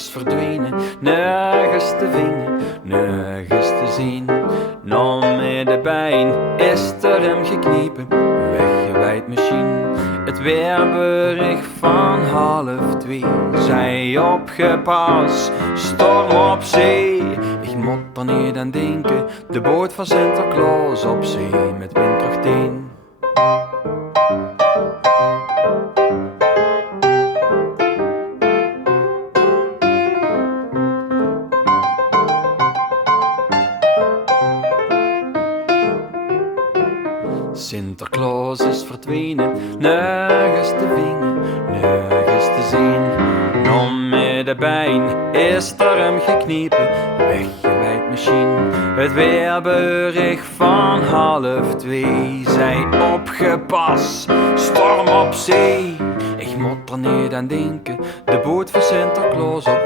is verdwenen, nergens te vingen, nergens te zien. Nou met de pijn is er hem gekniepen, weggewijd misschien. Het weerbericht van 1:30 zei opgepast, storm op zee. Ik moet er niet aan denken, de boot van Sinterklaas op zee met windkracht 10. Sinterklaas is verdwenen, nergens te vingen, nergens te zien. Nou met de pijn is er hem gekniepen, weggewijd misschien. Het weerbericht van 1:30 zei opgepast, storm op zee. Ik moet er niet aan denken, de boot van Sinterklaas op